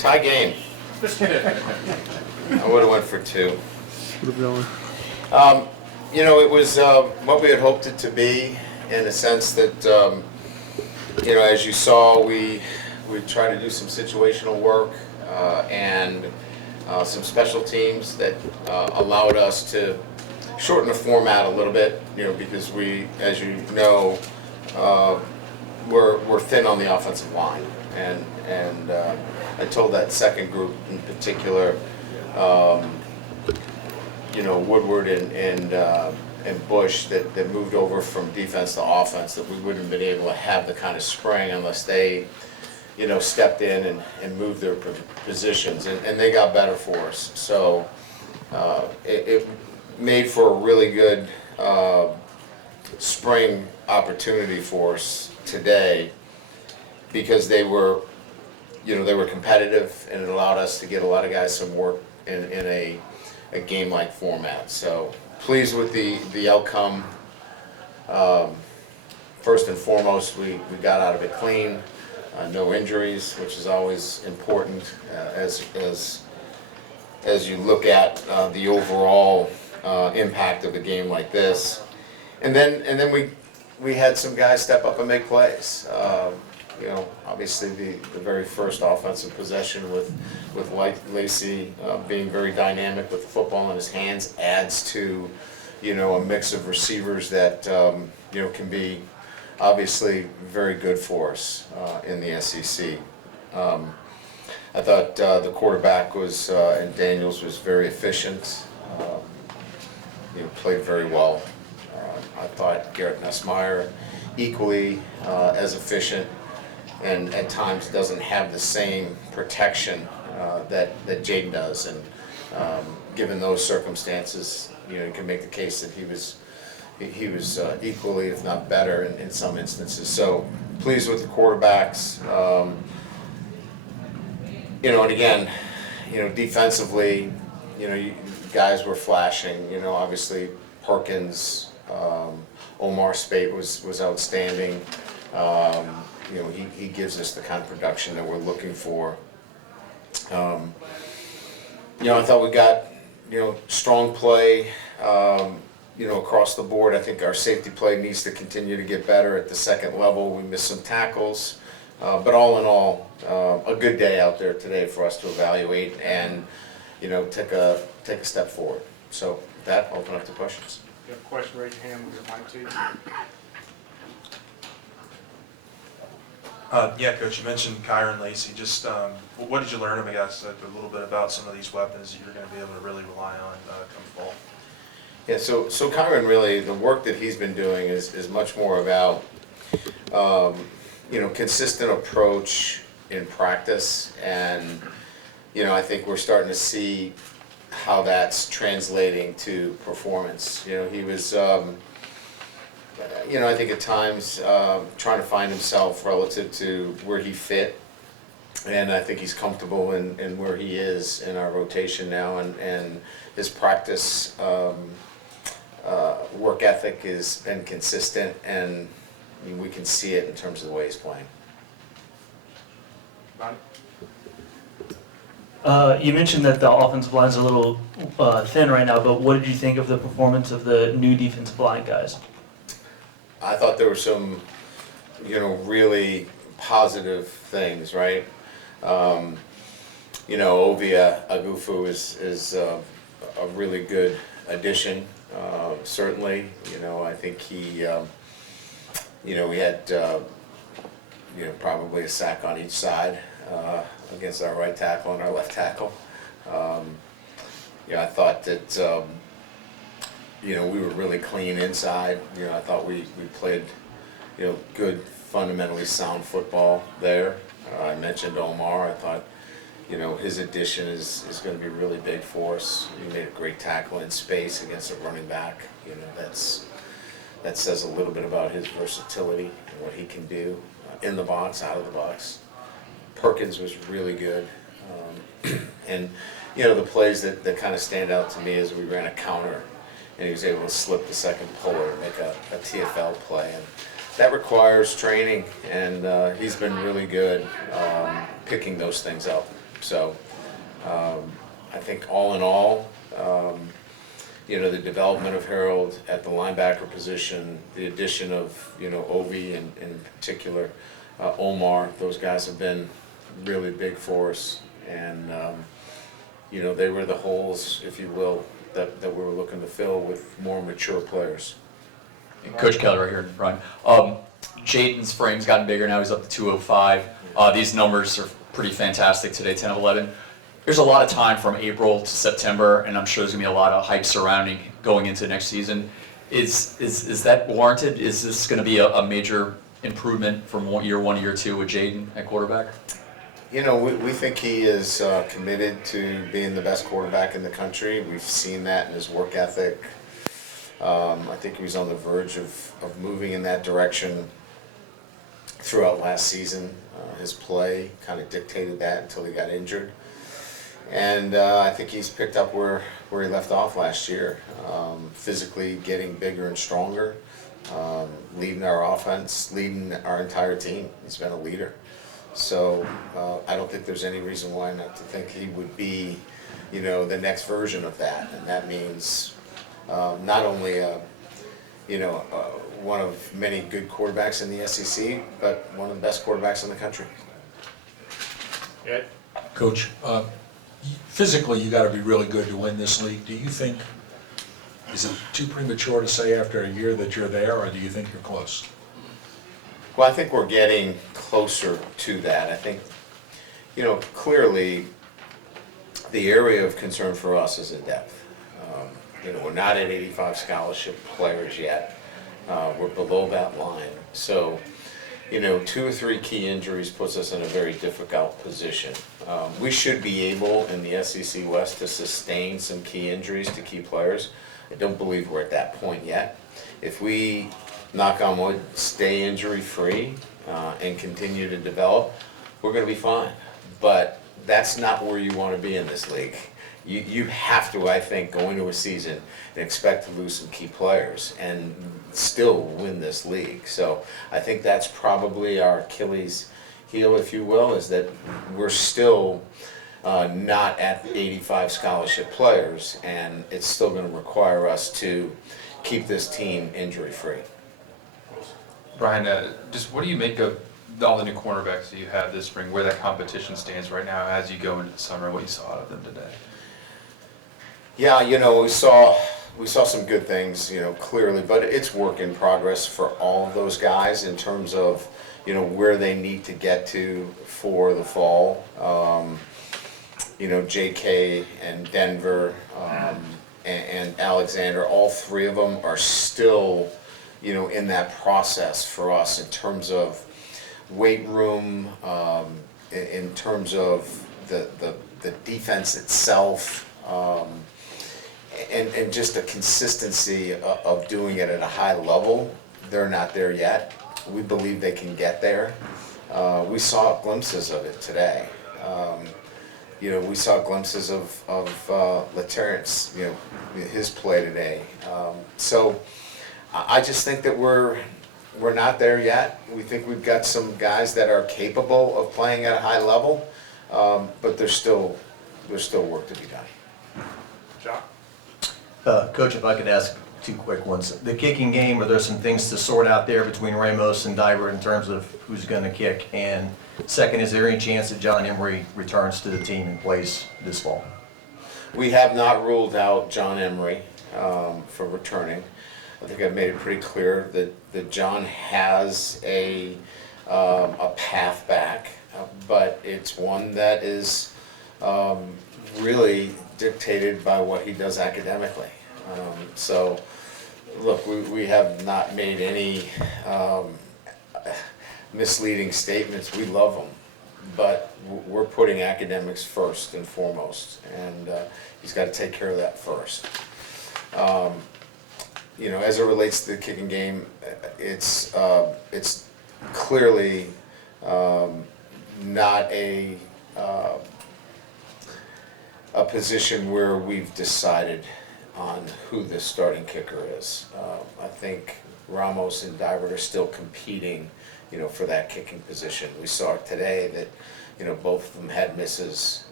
Tie game. I would have went for 2. It was what we had hoped it to be, in the sense that, as you saw, we tried to do some situational work and some special teams that allowed us to shorten the format a little bit, because we, as you know, we're thin on the offensive line, and I told that second group in particular, Woodward and Bush that moved over from defense to offense, that we wouldn't have been able to have the kind of spring unless they, stepped in and moved their positions, and they got better for us. So it made for a really good spring opportunity for us today, because they were competitive, and it allowed us to get a lot of guys some work in a game-like format. So pleased with the outcome. First and foremost, we got out of it clean, no injuries, which is always important as you look at the overall impact of a game like this. And then we had some guys step up and make plays. Obviously the very first offensive possession with Lacey being very dynamic with the football in his hands adds to, a mix of receivers that, can be obviously very good for us in the SEC. I thought the quarterback and Daniels was very efficient, played very well. I thought Garrett Nussmeier equally as efficient, and at times doesn't have the same protection that Jaden does. And given those circumstances, you can make the case that he was equally, if not better, in some instances. So pleased with the quarterbacks. And again, defensively, guys were flashing. Obviously Perkins, Omar Spate was outstanding. He gives us the kind of production that we're looking for. I thought we got, strong play, across the board. I think our safety play needs to continue to get better at the second level. We missed some tackles, but all in all, a good day out there today for us to evaluate and, take a step forward. So with that, I'll open up to questions. If you have a question, raise your hand. We'll get a mic to you. Yeah, Coach, you mentioned Kyron Lacey. Just what did you learn, I guess, a little bit about some of these weapons that you're going to be able to really rely on come fall? Yeah, so Kyron, really, the work that he's been doing is much more about, consistent approach in practice. And, I think we're starting to see how that's translating to performance. He was, I think at times trying to find himself relative to where he fit. And I think he's comfortable in where he is in our rotation now, and his practice work ethic has been consistent, and we can see it in terms of the way he's playing. You mentioned that the offensive line's a little thin right now, but what did you think of the performance of the new defensive line guys? I thought there were some, really positive things, right? Ovia Agufu is a really good addition, certainly. I think he, we had, probably a sack on each side against our right tackle and our left tackle. I thought that, we were really clean inside. I thought we played, good, fundamentally sound football there. I mentioned Omar. I thought, his addition is going to be really big for us. He made a great tackle in space against a running back. That says a little bit about his versatility and what he can do in the box, out of the box. Perkins was really good. And, the plays that kind of stand out to me is we ran a counter, and he was able to slip the second puller and make a TFL play. And that requires training, and he's been really good picking those things up. So I think all in all, the development of Harold at the linebacker position, the addition of, Ovi in particular, Omar, those guys have been really big for us. And, they were the holes, if you will, that we were looking to fill with more mature players. Coach Keller right here in front. Jaden's frame's gotten bigger now. He's up to 205. These numbers are pretty fantastic today, 10 of 11. There's a lot of time from April to September, and I'm sure there's going to be a lot of hype surrounding going into next season. Is that warranted? Is this going to be a major improvement from year 1 to year 2 with Jaden at quarterback? We think he is committed to being the best quarterback in the country. We've seen that in his work ethic. I think he was on the verge of moving in that direction throughout last season. His play kind of dictated that until he got injured. And I think he's picked up where he left off last year, physically getting bigger and stronger, leading our offense, leading our entire team. He's been a leader. So I don't think there's any reason why not to think he would be, the next version of that. And that means not only one of many good quarterbacks in the SEC, but one of the best quarterbacks in the country. Ed? Coach, physically you got to be really good to win this league. Do you think, is it too premature to say after a year that you're there, or do you think you're close? Well, I think we're getting closer to that. I think, clearly the area of concern for us is in depth. We're not at 85 scholarship players yet. We're below that line. So, 2 or 3 key injuries puts us in a very difficult position. We should be able in the SEC West to sustain some key injuries to key players. I don't believe we're at that point yet. If we, knock on wood, stay injury-free and continue to develop, we're going to be fine. But that's not where you want to be in this league. You have to, I think, go into a season and expect to lose some key players and still win this league. So I think that's probably our Achilles heel, if you will, is that we're still not at 85 scholarship players, and it's still going to require us to keep this team injury-free. Brian, just what do you make of all the new cornerbacks that you have this spring, where that competition stands right now as you go into the summer, what you saw out of them today? Yeah, we saw some good things, clearly, but it's work in progress for all of those guys in terms of, where they need to get to for the fall. JK and Denver and Alexander, all 3 of them are still, in that process for us in terms of weight room, in terms of the defense itself. And just the consistency of doing it at a high level, they're not there yet. We believe they can get there. We saw glimpses of it today. We saw glimpses of LaTerrence, his play today. So I just think that we're not there yet. We think we've got some guys that are capable of playing at a high level, but there's still work to be done. Jock? Coach, if I could ask 2 quick ones. The kicking game, are there some things to sort out there between Ramos and Dibert in terms of who's going to kick? And second, is there any chance that John Emery returns to the team and plays this fall? We have not ruled out John Emery for returning. I think I've made it pretty clear that John has a path back, but it's one that is really dictated by what he does academically. So, look, we have not made any misleading statements. We love him, but we're putting academics first and foremost, and he's got to take care of that first. As it relates to the kicking game, it's clearly not a position where we've decided on who the starting kicker is. I think Ramos and Dibert are still competing, for that kicking position. We saw today that, both of them had misses.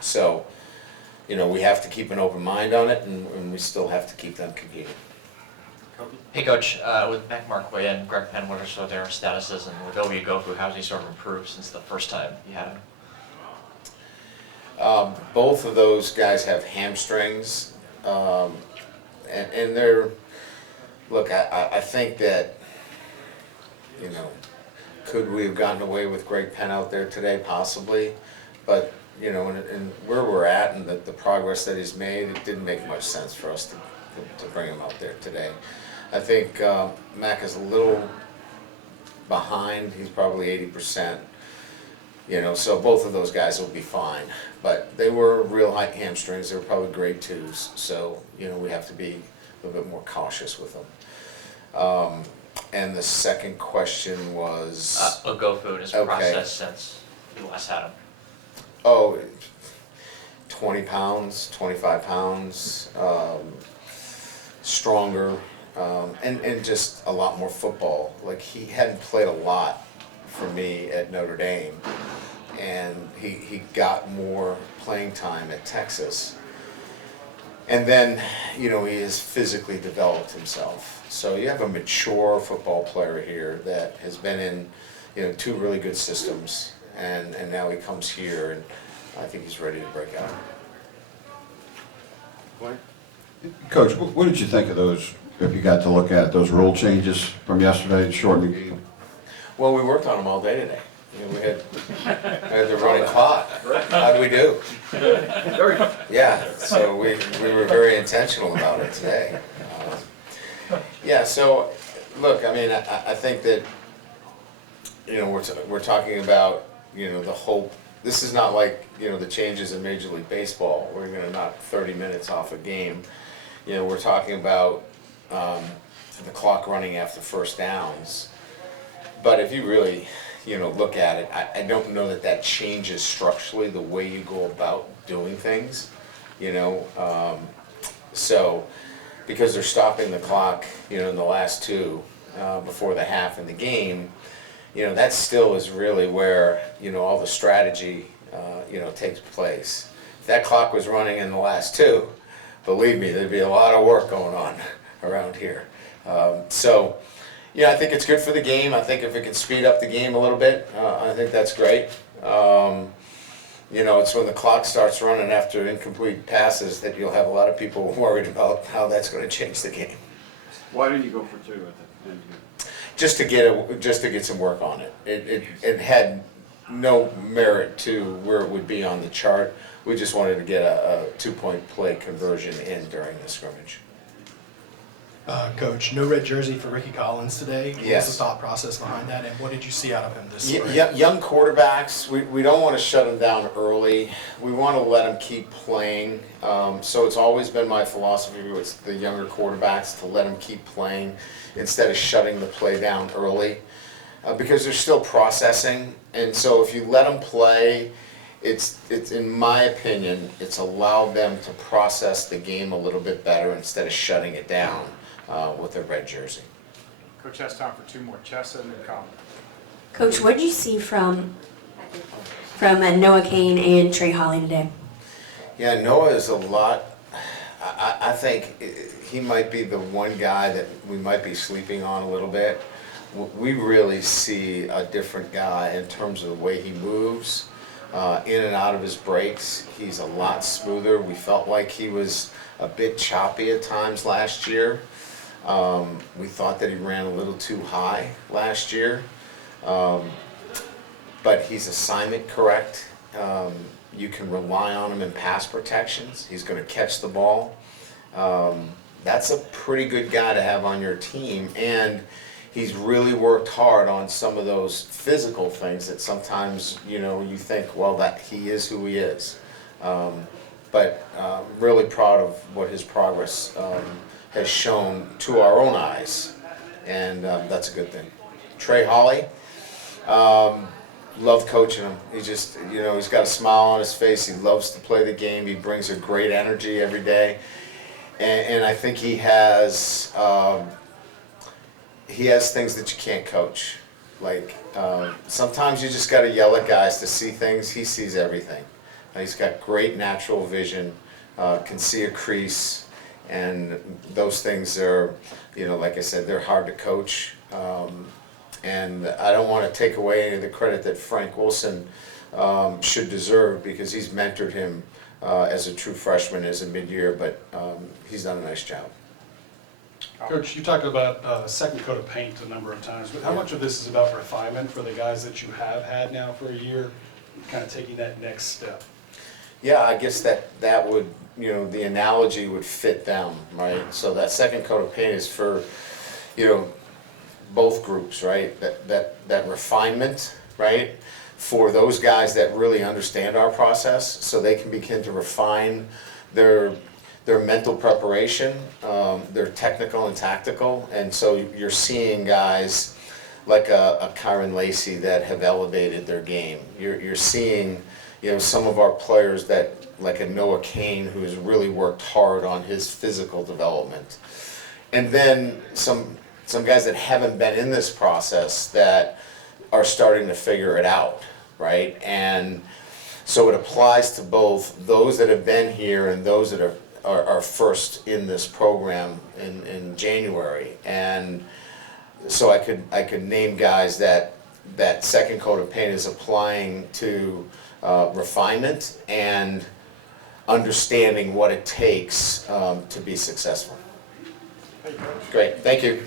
So, we have to keep an open mind on it, and we still have to keep them competing. Hey, Coach, with Mac Markway and Greg Penn, what are sort of their statuses, and with Obi Gofu, how has he sort of improved since the first time you had him? Both of those guys have hamstrings, and they're, look, I think that, could we have gotten away with Greg Penn out there today? Possibly, but, and where we're at and the progress that he's made, it didn't make much sense for us to bring him out there today. I think Mac is a little behind. He's probably 80%. So both of those guys will be fine. But they were real high hamstrings. They were probably grade 2s. So, we have to be a little bit more cautious with them. And the second question was... Ogofu and his Okay. process since you last had him. Oh, 20 pounds, 25 pounds, stronger, and just a lot more football. Like, he hadn't played a lot for me at Notre Dame, and he got more playing time at Texas. And then, he has physically developed himself. So you have a mature football player here that has been in, 2 really good systems, and now he comes here, and I think he's ready to break out. Coach, what did you think of those, if you got to look at it, those rule changes from yesterday to shorten the game? Well, we worked on them all day today. We had the running clock. How'd we do? Yeah, so we were very intentional about it today. Yeah, so, look, I mean, I think that, we're talking about, the hope. This is not like, the changes in Major League Baseball, where you're gonna knock 30 minutes off a game. We're talking about the clock running after first downs. But if you really, look at it, I don't know that changes structurally the way you go about doing things, So, because they're stopping the clock, in the last 2 before the half in the game, that still is really where, all the strategy, takes place. If that clock was running in the last 2, believe me, there'd be a lot of work going on around here. So, I think it's good for the game. I think if it can speed up the game a little bit, I think that's great. It's when the clock starts running after incomplete passes that you'll have a lot of people worried about how that's going to change the game. Why didn't you go for 2 at the end? Just to get some work on it. It had no merit to where it would be on the chart. We just wanted to get a 2-point play conversion in during the scrimmage. Coach, no red jersey for Ricky Collins today. What Yes. was the thought process behind that, and what did you see out of him this spring? Young quarterbacks, we don't want to shut them down early. We want to let them keep playing. So it's always been my philosophy with the younger quarterbacks to let them keep playing instead of shutting the play down early, because they're still processing. And so if you let them play, it's in my opinion, it's allowed them to process the game a little bit better instead of shutting it down with a red jersey. Coach has time for 2 more. Chessa and then Colin. Coach, what did you see from Noah Kane and Trey Holly today? Yeah, Noah is a lot. I think he might be the one guy that we might be sleeping on a little bit. We really see a different guy in terms of the way he moves, in and out of his breaks. He's a lot smoother. We felt like he was a bit choppy at times last year. We thought that he ran a little too high last year, but he's assignment correct. You can rely on him in pass protections. He's going to catch the ball. That's a pretty good guy to have on your team, and he's really worked hard on some of those physical things that sometimes, you think, well, that he is who he is. But really proud of what his progress has shown to our own eyes, and that's a good thing. Trey Holly, love coaching him. He just, he's got a smile on his face. He loves to play the game. He brings a great energy every day, and I think he has things that you can't coach, Sometimes you just gotta yell at guys to see things. He sees everything. He's got great natural vision, can see a crease, and those things are, like I said, they're hard to coach. And I don't want to take away any of the credit that Frank Wilson should deserve, because he's mentored him as a true freshman, as a mid-year, but he's done a nice job. Coach, you talked about second coat of paint a number of times, but how much of this is about refinement for the guys that you have had now for a year, kind of taking that next step? Yeah, I guess that would, the analogy would fit them, right? So that second coat of paint is for, both groups, right? That refinement, right? For those guys that really understand our process, so they can begin to refine their mental preparation, their technical and tactical. And so you're seeing guys like a Kyron Lacey that have elevated their game. You're seeing, some of our players that, like a Noah Kane, who has really worked hard on his physical development. And then some guys that haven't been in this process that are starting to figure it out, right? And so it applies to both those that have been here and those that are first in this program in January. And so I could name guys that second coat of paint is applying to refinement and understanding what it takes to be successful. Great, thank you.